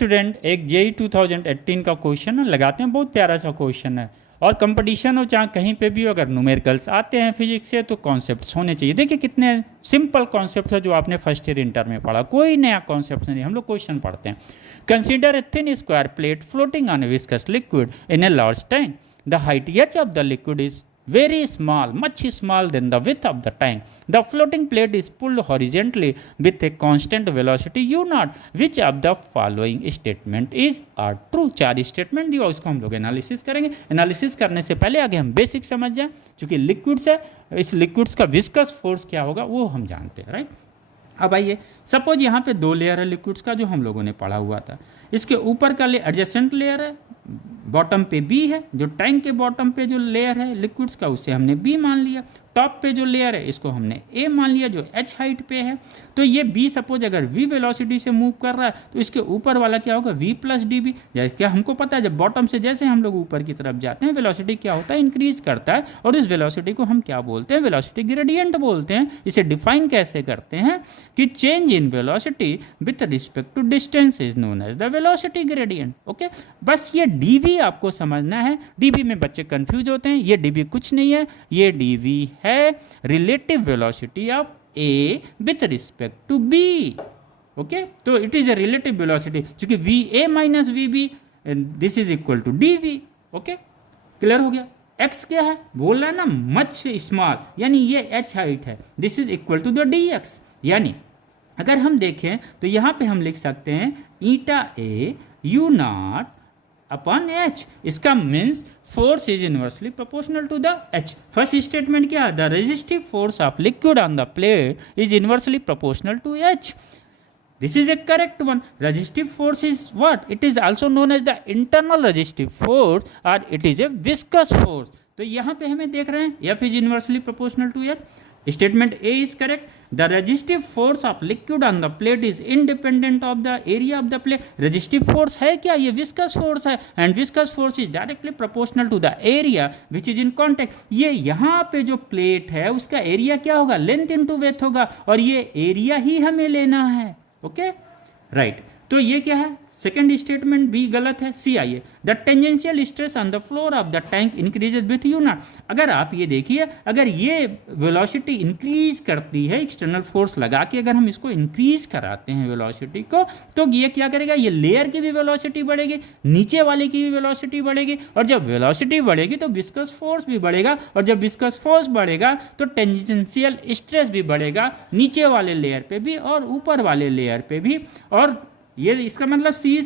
Student, एक JEE 2018 का question लगाते हैं, बहुत प्यारा सा क्वेश्चन है। और कंपटीशन हो चाहे कहीं पे भी हो, अगर न्यूमेरिकल्स आते हैं फिजिक्स से तो कॉन्सेप्ट्स होने चाहिए। देखिए कितने सिंपल कॉन्सेप्ट है जो आपने फर्स्ट ईयर इंटर में पढ़ा, कोई नया कॉन्सेप्ट नहीं, हम लोग क्वेश्चन पढ़ते हैं। Consider a thin square plate floating on A viscous liquid in a large tank. The height h of the liquid is very small, much small than the width of the tank. The floating plate is pulled horizontally with a constant velocity u naught. Which of the following statement is are true? 4 statement दिया, उसको हम लोग analysis करेंगे। Analysis करने से पहले आगे हम बेसिक समझ जाएं, क्योंकि लिक्विड्स है, इस लिक्विड्स का विस्कस फोर्स क्या होगा वो हम जानते हैं, राइट। अब आइए, सपोज यहाँ पे 2 लेयर है लिक्विड्स का जो हम लोगों ने पढ़ा हुआ था। इसके ऊपर का एडजेसेंट लेयर है, बॉटम पे बी है, जो टैंक के बॉटम पे जो लेयर है लिक्विड्स का उसे हमने बी मान लिया। टॉप पे जो लेयर है इसको हमने ए मान लिया जो एच हाइट पे है। तो ये बी सपोज अगर वी वेलोसिटी से मूव कर रहा है तो इसके ऊपर वाला क्या होगा, वी प्लस डी बी। जैसे क्या हमको पता है, जब बॉटम से जैसे हम लोग ऊपर की तरफ जाते हैं वेलोसिटी क्या होता है, इंक्रीज करता है। और इस वेलोसिटी को हम क्या बोलते हैं, वेलोसिटी ग्रेडियंट बोलते हैं। इसे डिफाइन कैसे करते हैं कि change in velocity with respect to distance is known as the velocity gradient. Okay, बस ये डीवी आपको समझना है। डीवी में बच्चे कंफ्यूज होते हैं, ये डीवी कुछ नहीं है, ये डीवी है relative velocity of A with respect to B. Okay, तो it is a relative velocity, क्योंकि V A minus V B this is equal to D V. Okay, clear हो गया। एक्स क्या है, बोल रहा है ना, मच स्मॉल, यानी ये एच हाइट है, this is equal to the D X. यानी अगर हम देखें तो यहाँ पे हम लिख सकते हैं eta A U naught upon H. इसका means force is inversely proportional to the H. First statement क्या है, the resistive force of liquid on the plate is inversely proportional to H. This is a correct one. Resistive force is what? It is also known as the internal resistive force or it is a viscous force. तो यहाँ पे हमें देख रहे हैं F is inversely proportional to H. Statement A is correct. The resistive force of liquid on the plate is independent of the area of the plate. Resistive force है क्या, ये viscous force है, and viscous force is directly proportional to the area which is in contact. ये यहाँ पे जो plate है उसका एरिया क्या होगा, लेंथ इंटू वेथ होगा, और ये एरिया ही हमें लेना है। Okay, right. तो ये क्या है, सेकेंड स्टेटमेंट बी गलत है। सी आइए, the tangential stress on the floor of the tank increases with you not. अगर आप ये देखिए, अगर ये वेलोसिटी इंक्रीज करती है एक्सटर्नल फोर्स लगा के, अगर हम इसको इंक्रीज कराते हैं वेलोसिटी को, तो ये क्या करेगा, ये लेयर की भी वेलोसिटी बढ़ेगी, नीचे वाले की भी वेलोसिटी बढ़ेगी, और जब वेलोसिटी बढ़ेगी तो विस्कस फोर्स भी बढ़ेगा, और जब विस्कस फोर्स बढ़ेगा तो टेंजेंशियल स्ट्रेस भी बढ़ेगा, नीचे वाले लेयर पे भी और ऊपर वाले लेयर पे भी। और ये इसका मतलब सी